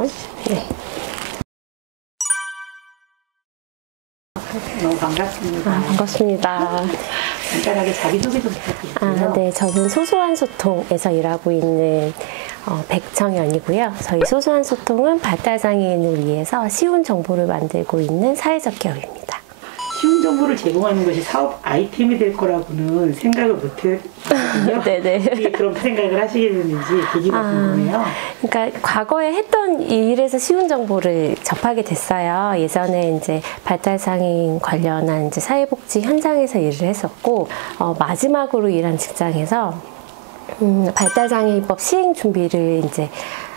네. 너무 반갑습니다. 반갑습니다. 간단하게 자기소개 좀 부탁드릴게요. 네, 저는 소소한 소통에서 일하고 있는 백청연이고요. 저희 소소한 소통은 발달장애인을 위해서 쉬운 정보를 만들고 있는 사회적 기업입니다. 쉬운 정보를 제공하는 것이 사업 아이템이 될 거라고는 생각을 못했거든요. 네네. 그런 생각을 하시게 됐는지 계기가 궁금해요. 그러니까 과거에 했던 일에서 쉬운 정보를 접하게 됐어요. 예전에 이제 발달장애인 관련한 이제 사회복지 현장에서 일을 했었고, 마지막으로 일한 직장에서 발달장애인법 시행 준비를 이제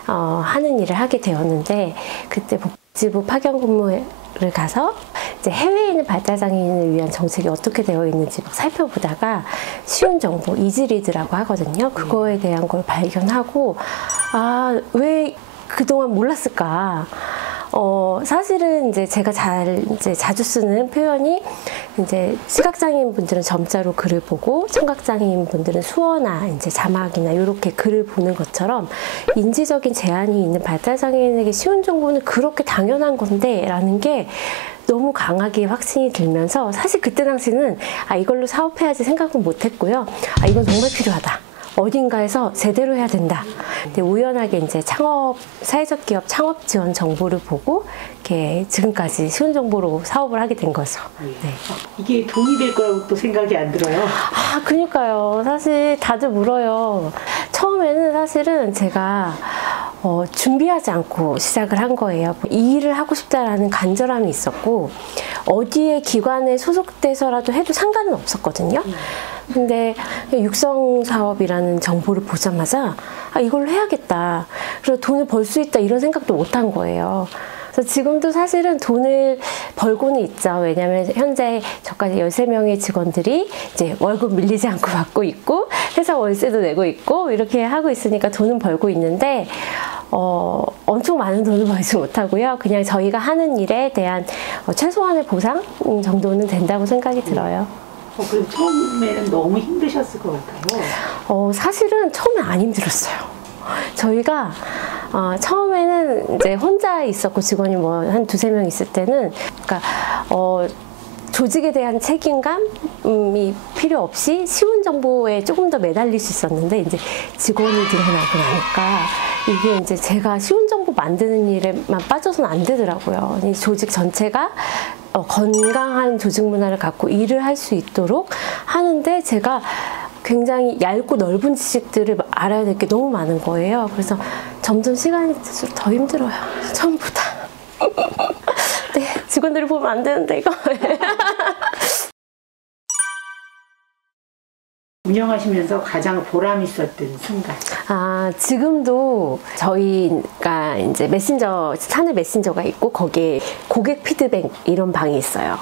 하는 일을 하게 되었는데, 그때 복지부 파견 근무를 가서 이제 해외에 있는 발달장애인을 위한 정책이 어떻게 되어 있는지 막 살펴보다가 쉬운 정보, 이지리드라고 하거든요. 그거에 대한 걸 발견하고, 왜 그동안 몰랐을까? 사실은 이제 제가 자주 쓰는 표현이 이제 시각장애인 분들은 점자로 글을 보고 청각장애인 분들은 수어나 이제 자막이나 이렇게 글을 보는 것처럼 인지적인 제한이 있는 발달장애인에게 쉬운 정보는 그렇게 당연한 건데 라는 게 너무 강하게 확신이 들면서 사실 그때 당시는 이걸로 사업해야지 생각은 못 했고요. 이건 정말 필요하다. 어딘가에서 제대로 해야 된다. 근데 우연하게 이제 사회적 기업 창업 지원 정보를 보고 이렇게 지금까지 쉬운 정보로 사업을 하게 된 거죠. 네. 이게 돈이 될 거라고 또 생각이 안 들어요. 그러니까요. 사실 다들 물어요. 처음에는 사실은 제가 준비하지 않고 시작을 한 거예요. 이 일을 하고 싶다라는 간절함이 있었고 어디에 기관에 소속돼서라도 해도 상관은 없었거든요. 근데 육성사업이라는 정보를 보자마자 이걸로 해야겠다. 그래서 돈을 벌 수 있다 이런 생각도 못 한 거예요. 그래서 지금도 사실은 돈을 벌고는 있죠. 왜냐하면 현재 저까지 13명의 직원들이 이제 월급 밀리지 않고 받고 있고 회사 월세도 내고 있고 이렇게 하고 있으니까 돈은 벌고 있는데 엄청 많은 돈을 벌지 못하고요. 그냥 저희가 하는 일에 대한 최소한의 보상 정도는 된다고 생각이 들어요. 그럼 처음에는 너무 힘드셨을 것 같아요. 사실은 처음에 안 힘들었어요. 저희가 처음에는 이제 혼자 있었고 직원이 뭐 한 두세 명 있을 때는 그러니까 조직에 대한 책임감이 필요 없이 쉬운 정보에 조금 더 매달릴 수 있었는데 이제 직원이 늘어나고 나니까 이게 이제 제가 쉬운 정보 만드는 일에만 빠져서는 안 되더라고요. 이 조직 전체가 건강한 조직 문화를 갖고 일을 할 수 있도록 하는데 제가 굉장히 얇고 넓은 지식들을 알아야 될 게 너무 많은 거예요. 그래서 점점 시간이 들수록 더 힘들어요. 처음보다. 네, 직원들이 보면 안 되는데 이거. 운영하시면서 가장 보람 있었던 순간. 지금도 저희가 이제 사내 메신저가 있고 거기에 고객 피드백 이런 방이 있어요.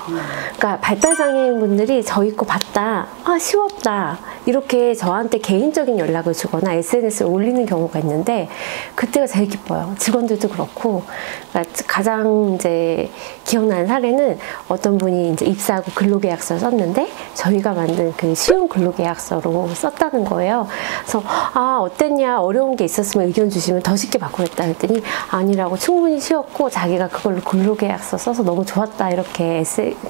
그러니까 발달장애인 분들이 저희 거 봤다, 쉬웠다 이렇게 저한테 개인적인 연락을 주거나 SNS에 올리는 경우가 있는데 그때가 제일 기뻐요. 직원들도 그렇고. 그러니까 가장 이제 기억나는 사례는 어떤 분이 이제 입사하고 근로계약서를 썼는데 저희가 만든 그 쉬운 근로계약서로 썼다는 거예요. 그래서 어땠냐, 어려운 게 있었으면 의견 주시면 더 쉽게 바꾸겠다 했더니 아니라고, 충분히 쉬웠고 자기가 그걸로 근로계약서 써서 너무 좋았다 이렇게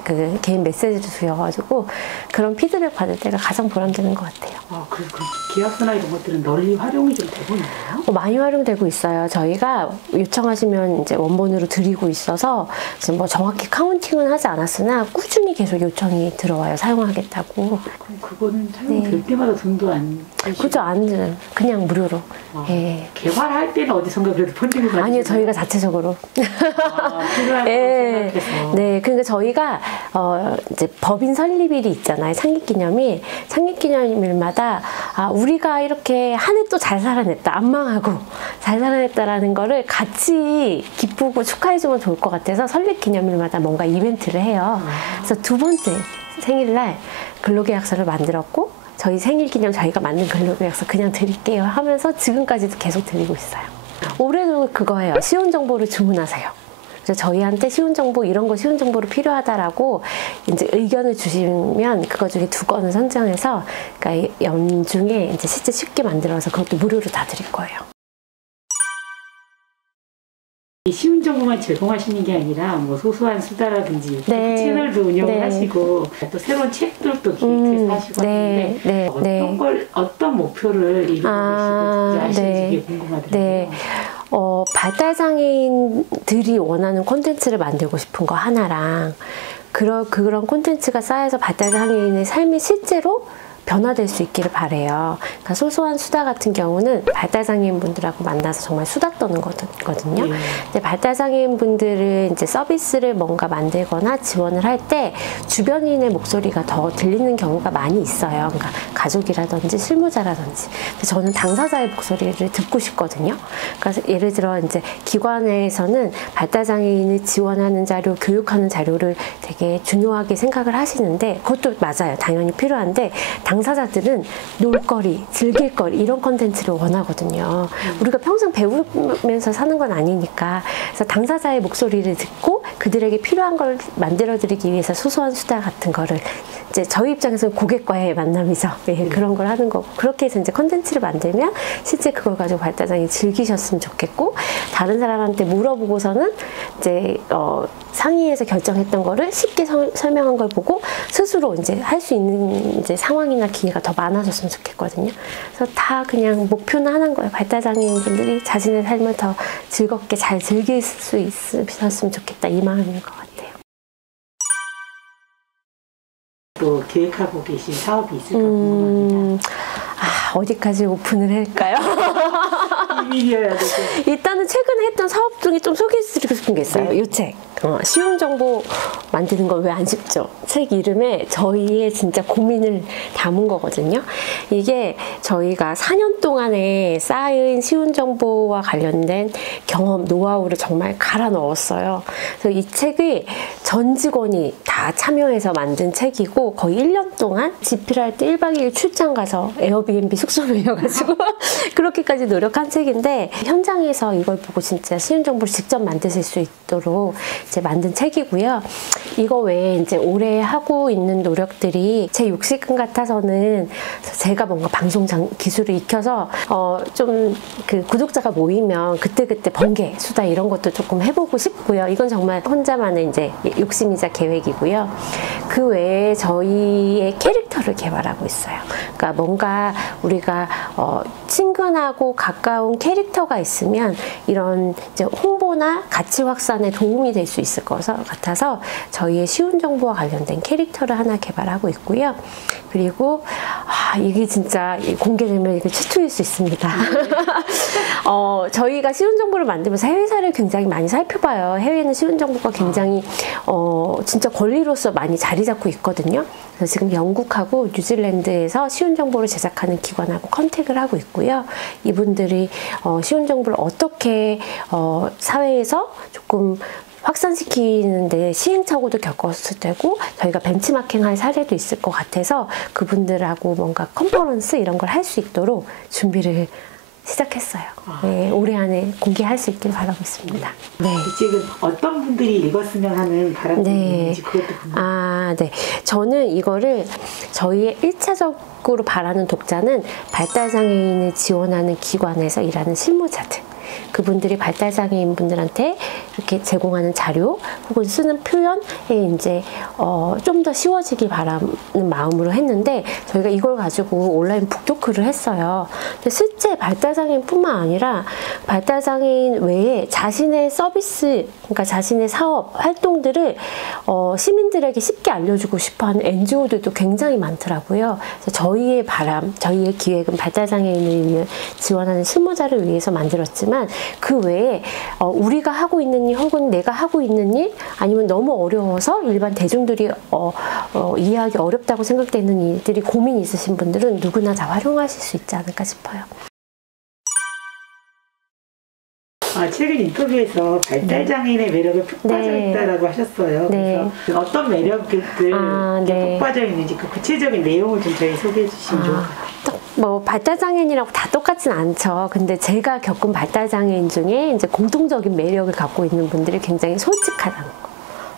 그 개인 메시지도 주셔가지고 그런 피드백 받을 때가 가장 보람되는 것 같아요. 그 계약서나 이런 것들은 널리 활용이 좀 되고 있나요? 많이 활용되고 있어요. 저희가 요청하시면 이제 원본으로 드리고 있어서 지금 뭐 정확히 카운팅은 하지 않았으나 꾸준히 계속 요청이 들어와요. 사용하겠다고. 그럼 그거는 사용될 때마다 돈도 안 그렇죠. 그냥 무료로. 예. 개발할 때는 어디선가 그래도 펀딩을 받으시나요? 아니요. 저희가 자체적으로. 필요할 예. 거라고 생각해서. 네. 그러니까 저희가 이제 법인 설립일이 있잖아요. 창립기념일. 창립기념일마다 우리가 이렇게 한 해 또 잘 살아냈다. 안 망하고 잘 살아냈다라는 거를 같이 기쁘고 축하해주면 좋을 것 같아서 설립기념일마다 뭔가 이벤트를 해요. 그래서 두 번째 생일날 근로계약서를 만들었고 저희 생일기념 저희가 만든 근로계약서 그냥 드릴게요 하면서 지금까지도 계속 드리고 있어요. 올해도 그거 해요. 쉬운 정보를 주문하세요. 그래서 저희한테 쉬운 정보, 이런 거 쉬운 정보로 필요하다라고 이제 의견을 주시면 그거 중에 2건을 선정해서 그러니까 연중에 이제 실제 쉽게 만들어서 그것도 무료로 다 드릴 거예요. 쉬운 정보만 제공하시는 게 아니라 뭐 소소한 수다라든지 유튜브 네. 채널도 운영을 네. 하시고 또 새로운 책들도 기획해서 하시고 네. 하는데 어떤 목표를 이루고 계시는지 아시는지 네. 궁금하더라고요. 네. 발달장애인들이 원하는 콘텐츠를 만들고 싶은 거 하나랑 그런 콘텐츠가 쌓여서 발달장애인의 삶이 실제로 변화될 수 있기를 바래요. 그러니까 소소한 수다 같은 경우는 발달장애인 분들하고 만나서 정말 수다 떠는 거거든요. 근데 발달장애인 분들은 이제 서비스를 뭔가 만들거나 지원을 할 때 주변인의 목소리가 더 들리는 경우가 많이 있어요. 그러니까 가족이라든지 실무자라든지. 근데 저는 당사자의 목소리를 듣고 싶거든요. 그래서 예를 들어 이제 기관에서는 발달장애인을 지원하는 자료, 교육하는 자료를 되게 중요하게 생각을 하시는데 그것도 맞아요. 당연히 필요한데 당사자들은 놀거리, 즐길거리 이런 컨텐츠를 원하거든요. 우리가 평생 배우면서 사는 건 아니니까 그래서 당사자의 목소리를 듣고 그들에게 필요한 걸 만들어드리기 위해서 소소한 수다 같은 거를 이제 저희 입장에서는 고객과의 만남이죠. 네, 그런 걸 하는 거고 그렇게 해서 이제 컨텐츠를 만들면 실제 그걸 가지고 발달장애 즐기셨으면 좋겠고 다른 사람한테 물어보고서는 이제 상의해서 결정했던 거를 쉽게 설명한 걸 보고 스스로 이제 할 수 있는 이제 상황이나 기회가 더 많아졌으면 좋겠거든요. 그래서 다 그냥 목표는 하나인 거예요. 발달장애인 분들이 자신의 삶을 더 즐겁게 잘 즐길 수 있으셨으면 좋겠다 이 마음인 것 같아요. 또 계획하고 계신 사업이 있을까 궁금합니다. 어디까지 오픈을 할까요? 비밀이어야 되죠. 일단은 최근에 했던 사업 중에 좀 소개해드리고 싶은 게 있어요. 네. 이 책. 쉬운 정보 만드는 거 왜 안 쉽죠? 책 이름에 저희의 진짜 고민을 담은 거거든요. 이게 저희가 4년 동안에 쌓인 쉬운 정보와 관련된 경험, 노하우를 정말 갈아 넣었어요. 그래서 이 책이 전 직원이 다 참여해서 만든 책이고 거의 1년 동안 집필할 때 1박 2일 출장 가서 에어비앤비 숙소 빌려가지고 그렇게까지 노력한 책인데 현장에서 이걸 보고 진짜 쉬운 정보를 직접 만드실 수 있도록 이제 만든 책이고요. 이거 외에 이제 올해 하고 있는 노력들이 제 욕심금 같아서는 제가 뭔가 방송 기술을 익혀서 좀 그 구독자가 모이면 그때그때 번개, 수다 이런 것도 조금 해보고 싶고요. 이건 정말 혼자만의 이제 욕심이자 계획이고요. 그 외에 저희의 캐릭터를 개발하고 있어요. 그러니까 뭔가 우리가 친근하고 가까운 캐릭터가 있으면 이런 이제 홍보나 가치 확산에 도움이 될 수 있을 것 같아서 저희의 쉬운 정보와 관련된 캐릭터를 하나 개발하고 있고요. 그리고 이게 진짜 공개되면 이게 최초일 수 있습니다. 저희가 쉬운 정보를 만들면서 해외사를 굉장히 많이 살펴봐요. 해외는 쉬운 정보가 굉장히 진짜 권리로서 많이 자리 잡고 있거든요. 그래서 지금 영국하고 뉴질랜드에서 쉬운 정보를 제작하는 기관하고 컨택을 하고 있고요. 이분들이 쉬운 정보를 어떻게 사회에서 조금 확산시키는데 시행착오도 겪었을 테고 저희가 벤치마킹할 사례도 있을 것 같아서 그분들하고 뭔가 컨퍼런스 이런 걸 할 수 있도록 준비를 시작했어요. 네, 올해 안에 공개할 수 있길 바라고 있습니다. 네. 지금 어떤 분들이 읽었으면 하는 바람이 있는지 그것도 궁금해요. 네. 저는 이거를 저희의 1차적으로 바라는 독자는 발달장애인을 지원하는 기관에서 일하는 실무자들. 그분들이 발달장애인 분들한테 이렇게 제공하는 자료 혹은 쓰는 표현에 이제 좀 더 쉬워지길 바라는 마음으로 했는데 저희가 이걸 가지고 온라인 북토크를 했어요. 근데 실제 발달장애인뿐만 아니라 발달장애인 외에 자신의 서비스, 그러니까 자신의 사업 활동들을 시민들에게 쉽게 알려주고 싶어하는 NGO들도 굉장히 많더라고요. 그래서 저희의 바람, 저희의 기획은 발달장애인을 위해 지원하는 실무자를 위해서 만들었지만 그 외에 우리가 하고 있는 일 혹은 내가 하고 있는 일 아니면 너무 어려워서 일반 대중들이 이해하기 어렵다고 생각되는 일들이 고민이 있으신 분들은 누구나 다 활용하실 수 있지 않을까 싶어요. 최근 인터뷰에서 발달장애인의 매력에 푹 빠져 있다라고 하셨어요. 그래서 어떤 매력들 푹 빠져 있는지 그 구체적인 내용을 좀 저희 소개해 주시면 좋을 것 같아요. 뭐 발달장애인이라고 다 똑같진 않죠. 근데 제가 겪은 발달장애인 중에 이제 공통적인 매력을 갖고 있는 분들이 굉장히 솔직하다는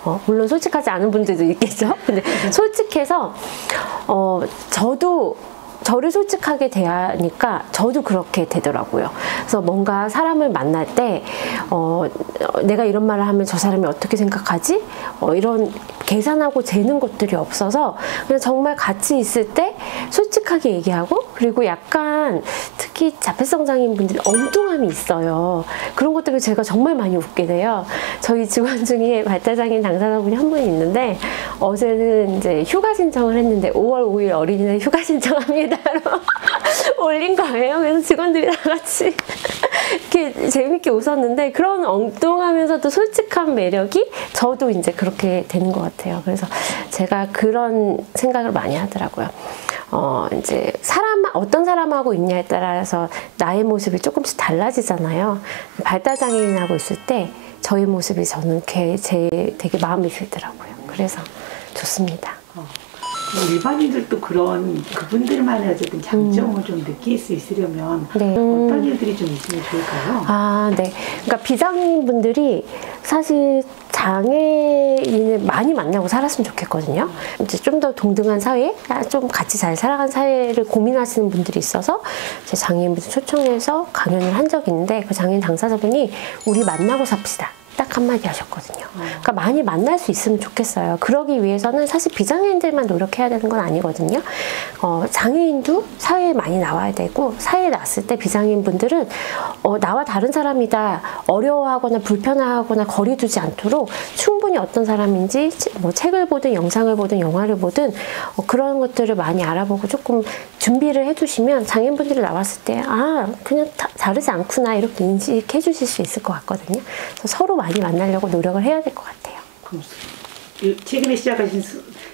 거. 물론 솔직하지 않은 분들도 있겠죠. 근데 솔직해서 저도 저를 솔직하게 대하니까 저도 그렇게 되더라고요. 그래서 뭔가 사람을 만날 때 내가 이런 말을 하면 저 사람이 어떻게 생각하지? 이런 계산하고 재는 것들이 없어서 그냥 정말 같이 있을 때 솔직하게 얘기하고, 그리고 약간 특히 자폐성 장애인분들이 엉뚱함이 있어요. 그런 것들을 제가 정말 많이 웃게 돼요. 저희 직원 중에 발달장애인 당사자분이 한 분이 있는데 어제는 이제 휴가 신청을 했는데 5월 5일 어린이날 휴가 신청합니다로 올린 거예요. 그래서 직원들이 다 같이 이렇게 재밌게 웃었는데, 그런 엉뚱하면서도 솔직한 매력이 저도 이제 그렇게 되는 것 같아요. 그래서 제가 그런 생각을 많이 하더라고요. 이제 어떤 사람하고 있냐에 따라서 나의 모습이 조금씩 달라지잖아요. 발달장애인하고 있을 때 저의 모습이 저는 되게 마음에 들더라고요. 그래서 좋습니다. 일반인들도 그분들만의 어쨌든 장점을 좀 느낄 수 있으려면 어떤 일들이 좀 있으면 좋을까요? 네. 그러니까 비장애인 분들이 사실 장애인을 많이 만나고 살았으면 좋겠거든요. 이제 좀 더 동등한 사회, 좀 같이 잘 살아간 사회를 고민하시는 분들이 있어서 제 장애인분들 초청해서 강연을 한 적이 있는데, 그 장애인 당사자분이 우리 만나고 삽시다. 딱 한마디 하셨거든요. 그러니까 많이 만날 수 있으면 좋겠어요. 그러기 위해서는 사실 비장애인들만 노력해야 되는 건 아니거든요. 장애인도 사회에 많이 나와야 되고, 사회에 나왔을 때 비장애인분들은 나와 다른 사람이다, 어려워하거나 불편하거나 거리 두지 않도록 충분히 어떤 사람인지 뭐 책을 보든 영상을 보든 영화를 보든 그런 것들을 많이 알아보고 조금 준비를 해두시면 장애인분들이 나왔을 때 그냥 다르지 않구나 이렇게 인식해 주실 수 있을 것 같거든요. 그래서 서로 많이 만나려고 노력을 해야 될 것 같아요. 최근에 시작하신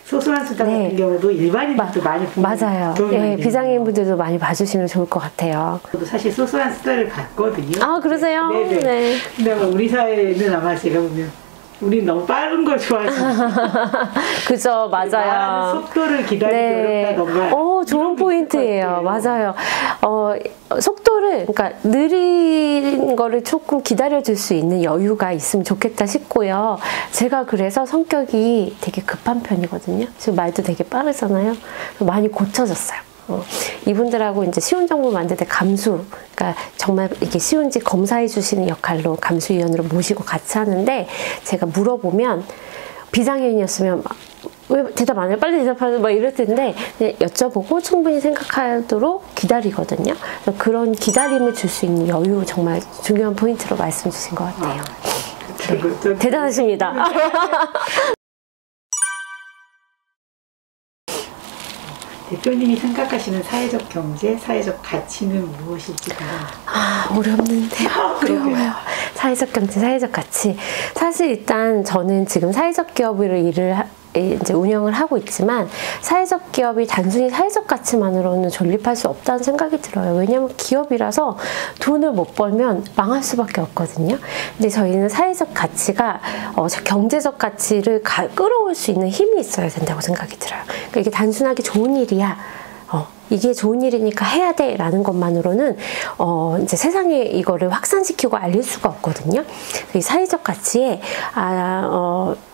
소소한 수다 같은 경우도 일반인들도 많이 보는, 맞아요. 비장애인분들도 많이 봐주시면 좋을 것 같아요. 저도 사실 소소한 수다를 봤거든요. 그러세요? 네네. 네. 근데 우리 사회는 아마 제가 보면 우리 너무 빠른 걸 좋아하시는 그죠, 맞아요. 속도를 기다리기 어렵다던가. 좋은 포인트예요. 맞아요. 속도를, 그러니까 느린 거를 조금 기다려줄 수 있는 여유가 있으면 좋겠다 싶고요. 제가 그래서 성격이 되게 급한 편이거든요. 지금 말도 되게 빠르잖아요. 많이 고쳐졌어요. 이분들하고 이제 쉬운 정보 만들 때 그러니까 정말 이게 쉬운지 검사해 주시는 역할로 감수위원으로 모시고 같이 하는데, 제가 물어보면 비장애인이었으면 왜 대답 안 해? 빨리 대답하는 막 이럴 텐데 그냥 여쭤보고 충분히 생각하도록 기다리거든요. 그래서 그런 기다림을 줄 수 있는 여유, 정말 중요한 포인트로 말씀 주신 것 같아요. 네. 대단하십니다. 대표님이 생각하시는 사회적 경제, 사회적 가치는 무엇일지요? 어렵는데요. 어려워요. 사회적 경제, 사회적 가치. 사실 일단 저는 지금 사회적 기업으로 이제 운영을 하고 있지만, 사회적 기업이 단순히 사회적 가치만으로는 존립할 수 없다는 생각이 들어요. 왜냐하면 기업이라서 돈을 못 벌면 망할 수밖에 없거든요. 근데 저희는 사회적 가치가 경제적 가치를 끌어올 수 있는 힘이 있어야 된다고 생각이 들어요. 그러니까 이게 단순하게 좋은 일이야, 이게 좋은 일이니까 해야 돼 라는 것만으로는 이제 세상에 이거를 확산시키고 알릴 수가 없거든요. 이 사회적 가치에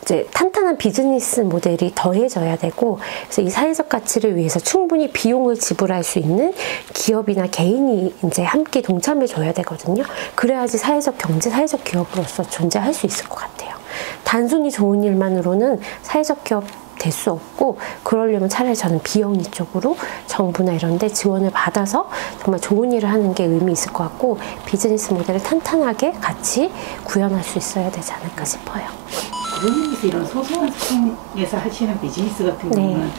이제 탄탄한 비즈니스 모델이 더해져야 되고, 그래서 이 사회적 가치를 위해서 충분히 비용을 지불할 수 있는 기업이나 개인이 이제 함께 동참해 줘야 되거든요. 그래야지 사회적 경제, 사회적 기업으로서 존재할 수 있을 것 같아요. 단순히 좋은 일만으로는 사회적 기업 될 수 없고, 그러려면 차라리 저는 비영리 쪽으로 정부나 이런 데 지원을 받아서 정말 좋은 일을 하는 게 의미 있을 것 같고, 비즈니스 모델을 탄탄하게 같이 구현할 수 있어야 되지 않을까 싶어요. 그러면서 이런 소소한 소통에서 하시는 비즈니스 같은 경우는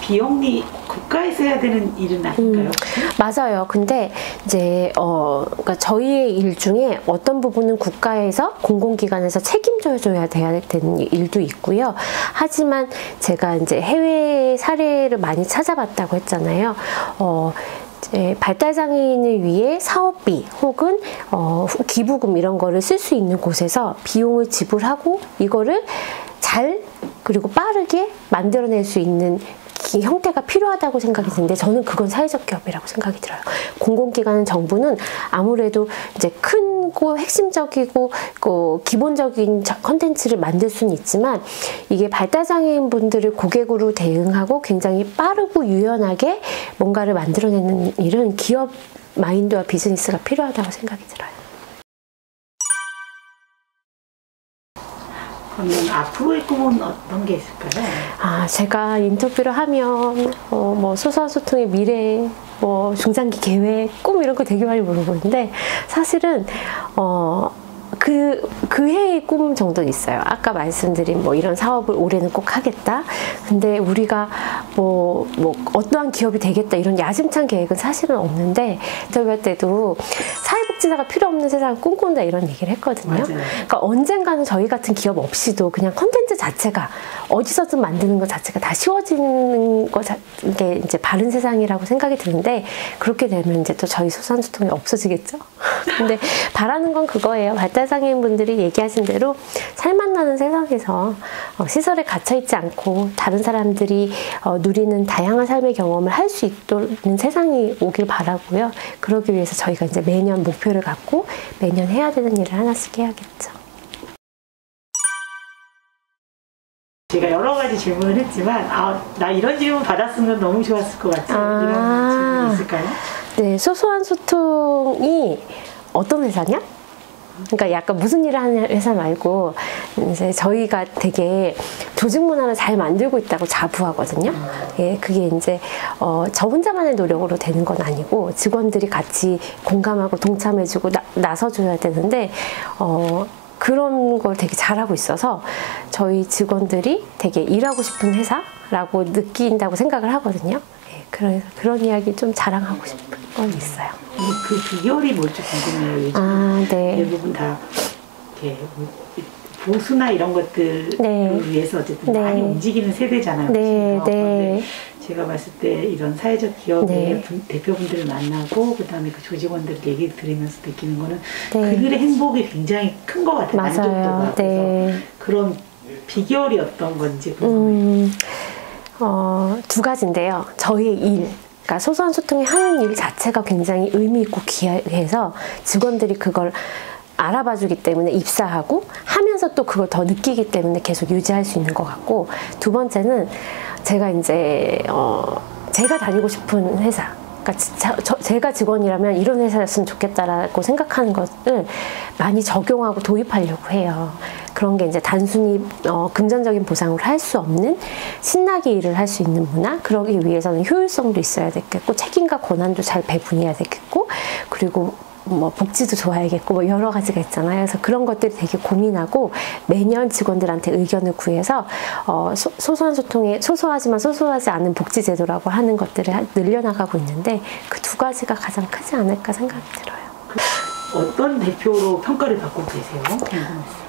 비영리 국가에서 해야 되는 일은 아닌가요? 맞아요. 근데 이제 그러니까 저희의 일 중에 어떤 부분은 국가에서 공공기관에서 책임져줘야 되는 일도 있고요. 하지만 제가 이제 해외 사례를 많이 찾아봤다고 했잖아요. 이제 발달장애인을 위해 사업비 혹은 기부금 이런 거를 쓸 수 있는 곳에서 비용을 지불하고 이거를 잘 그리고 빠르게 만들어낼 수 있는 형태가 필요하다고 생각이 드는데, 저는 그건 사회적 기업이라고 생각이 들어요. 공공기관, 정부는 아무래도 이제 큰 크고 핵심적이고 기본적인 컨텐츠를 만들 수는 있지만 이게 발달장애인 분들을 고객으로 대응하고 굉장히 빠르고 유연하게 뭔가를 만들어내는 일은 기업 마인드와 비즈니스가 필요하다고 생각이 들어요. 그러면 앞으로의 꿈은 어떤 게 있을까요? 제가 인터뷰를 하면 뭐 소소한 소통의 미래, 뭐 중장기 계획, 꿈 이런 거 되게 많이 물어보는데 사실은 그 해의 꿈 정도는 있어요. 아까 말씀드린 뭐 이런 사업을 올해는 꼭 하겠다. 근데 우리가 뭐 어떠한 기업이 되겠다 이런 야심찬 계획은 사실은 없는데 인터뷰할 때도 사회복지사가 필요 없는 세상을 꿈꾼다 이런 얘기를 했거든요. 맞아요. 그러니까 언젠가는 저희 같은 기업 없이도 그냥 컨텐츠 자체가 어디서든 만드는 것 자체가 다 쉬워지는 게 이제 바른 세상이라고 생각이 드는데 그렇게 되면 이제 또 저희 소소한소통이 없어지겠죠. 근데 바라는 건 그거예요. 발달장애인 분들이 얘기하신 대로 살맛 나는 세상에서 시설에 갇혀있지 않고 다른 사람들이 누리는 다양한 삶의 경험을 할 수 있는 세상이 오길 바라고요. 그러기 위해서 저희가 이제 매년 목표를 갖고 매년 해야 되는 일을 하나씩 해야겠죠. 제가 여러 가지 질문을 했지만 나 이런 질문 받았으면 너무 좋았을 것 같아요. 이런 질문이 있을까요? 네, 소소한 소통이 어떤 회사냐? 그러니까 약간 무슨 일을 하는 회사 말고 이제 저희가 되게 조직 문화를 잘 만들고 있다고 자부하거든요. 예, 그게 이제 저 혼자만의 노력으로 되는 건 아니고 직원들이 같이 공감하고 동참해주고 나서줘야 되는데 그런 걸 되게 잘하고 있어서 저희 직원들이 되게 일하고 싶은 회사라고 느낀다고 생각을 하거든요. 예, 그래서 그런 이야기 좀 자랑하고 싶은 건 있어요. 그 비결이 뭘지 궁금해요. 요즘 네. 대부분 다 이렇게 보수나 이런 것들을 위해서 어쨌든 많이 움직이는 세대잖아요. 그런데 제가 봤을 때 이런 사회적 기업의 대표분들을 만나고 그다음에 그 조직원들 얘기를 들으면서 느끼는 거는 그들의 행복이 굉장히 큰 것 같아요. 만족도가. 그래서 그런 비결이 어떤 건지 궁금해요. 두 가지인데요. 저희의 일. 그러니까 소소한 소통이 하는 일 자체가 굉장히 의미 있고 귀해서 직원들이 그걸 알아봐주기 때문에 입사하고 하면서 또 그걸 더 느끼기 때문에 계속 유지할 수 있는 것 같고 두 번째는 제가 이제 제가 다니고 싶은 회사 그러니까 제가 직원이라면 이런 회사였으면 좋겠다라고 생각하는 것을 많이 적용하고 도입하려고 해요. 그런 게 이제 단순히 금전적인 보상으로 할 수 없는 신나게 일을 할 수 있는 문화 그러기 위해서는 효율성도 있어야 되겠고 책임과 권한도 잘 배분해야 되겠고 그리고 뭐 복지도 좋아야겠고 뭐 여러 가지가 있잖아요. 그래서 그런 것들이 되게 고민하고 매년 직원들한테 의견을 구해서 소소한 소통에 소소하지만 소소하지 않은 복지 제도라고 하는 것들을 늘려나가고 있는데 그 두 가지가 가장 크지 않을까 생각이 들어요. 어떤 대표로 평가를 받고 계세요? 궁금했어요.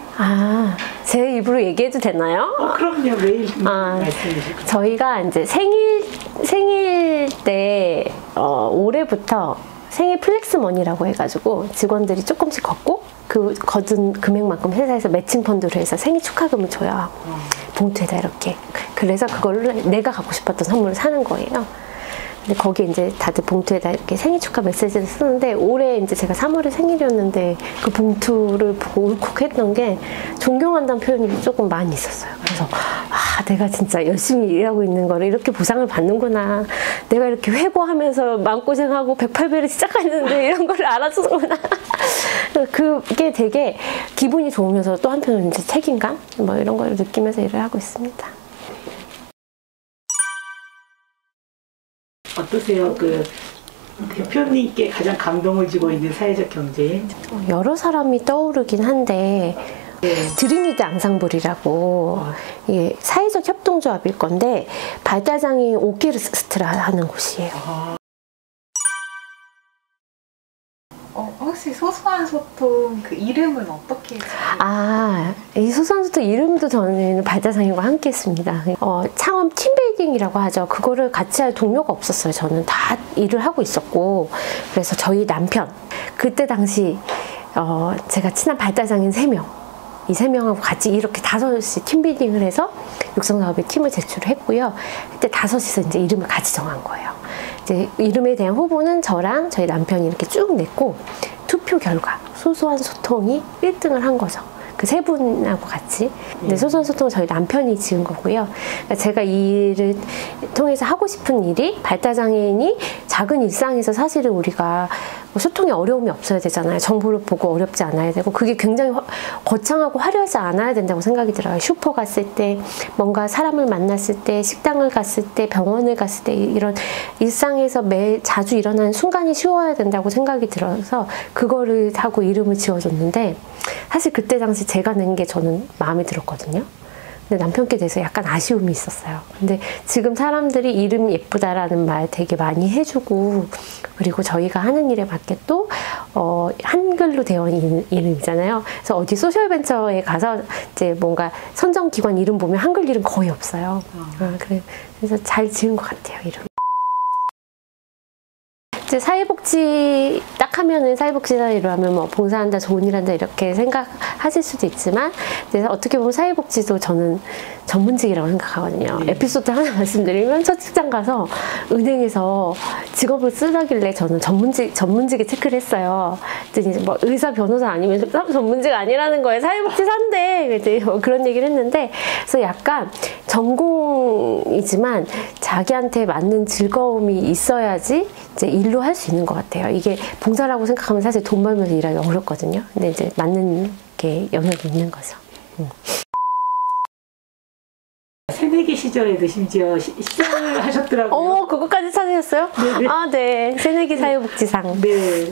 제 입으로 얘기해도 되나요? 그럼요. 매일 말씀해 주세요. 저희가 이제 생일 때 올해부터 생일 플렉스머니라고 해가지고 직원들이 조금씩 걷고 그 거둔 금액만큼 회사에서 매칭 펀드로 해서 생일 축하금을 줘요. 봉투에다 이렇게. 그래서 그걸로 내가 갖고 싶었던 선물을 사는 거예요. 근데 거기에 이제 다들 봉투에다 이렇게 생일 축하 메시지를 쓰는데 올해 이제 제가 3월에 생일이었는데 그 봉투를 보고 울컥했던 게 존경한다는 표현이 조금 많이 있었어요. 그래서 내가 진짜 열심히 일하고 있는 거를 이렇게 보상을 받는구나. 내가 이렇게 회고하면서 마음고생하고 108배를 시작했는데 이런 거를 알아주는구나. 그게 되게 기분이 좋으면서 또 한편으로는 이제 책임감 뭐 이런 걸 느끼면서 일을 하고 있습니다. 어떠세요? 그 대표님께 가장 감동을 주고 있는 사회적 경제인? 여러 사람이 떠오르긴 한데 드림이드 앙상블이라고 이게 사회적 협동조합일 건데 발달장애인 오케스트라 하는 곳이에요. 혹시 소소한 소통 그 이름은 어떻게? 이 소소한 소통 이름도 저는 발달장애인과 함께 했습니다. 창업 팀빌딩이라고 하죠. 그거를 같이 할 동료가 없었어요. 저는 다 일을 하고 있었고 그래서 저희 남편 그때 당시 제가 친한 발달장애인 3명 이 3명하고 같이 이렇게 5이 팀빌딩을 해서 육성사업에 팀을 제출했고요. 그때 5이서 이제 이름을 같이 정한 거예요. 이제 이름에 대한 후보는 저랑 저희 남편이 이렇게 쭉 냈고 투표 결과 소소한 소통이 1등을 한 거죠. 그 세 분하고 같이. 근데 소소한 소통은 저희 남편이 지은 거고요. 그러니까 제가 이 일을 통해서 하고 싶은 일이 발달장애인이 작은 일상에서 사실은 우리가 뭐 소통에 어려움이 없어야 되잖아요. 정보를 보고 어렵지 않아야 되고 그게 굉장히 거창하고 화려하지 않아야 된다고 생각이 들어요. 슈퍼 갔을 때 뭔가 사람을 만났을 때 식당을 갔을 때 병원을 갔을 때 이런 일상에서 매 자주 일어나는 순간이 쉬워야 된다고 생각이 들어서 그거를 하고 이름을 지어줬는데 사실 그때 당시 제가 낸 게 저는 마음에 들었거든요. 근데 남편께 대해서 약간 아쉬움이 있었어요. 근데 지금 사람들이 이름 예쁘다라는 말 되게 많이 해주고 그리고 저희가 하는 일에 맞게 또 한글로 되어 있는 이름이잖아요. 그래서 어디 소셜벤처에 가서 이제 뭔가 선정기관 이름 보면 한글 이름 거의 없어요. 그래서 잘 지은 것 같아요, 이름. 이제 사회복지 딱 하면은 사회복지사 일하면 뭐 봉사한다, 좋은 일한다 이렇게 생각하실 수도 있지만 이제 어떻게 보면 사회복지도 저는 전문직이라고 생각하거든요. 에피소드 하나 말씀드리면 첫 직장 가서 은행에서 직업을 쓰다길래 저는 전문직에 체크를 했어요. 그랬더니 이제 뭐 의사, 변호사 아니면 전문직 아니라는 거예요. 사회복지사인데 이제 뭐 그런 얘기를 했는데 그래서 약간 전공이지만 자기한테 맞는 즐거움이 있어야지 이제 일로 할 수 있는 것 같아요. 이게 봉사라고 생각하면 사실 돈 벌면서 일하기 어렵거든요. 근데 이제 맞는 게 영역이 있는 거죠. 새내기 시절에도 심지어 시장을 하셨더라고요. 그것까지 찾으셨어요? 네네. 아, 네. 새내기 사회복지상. 네.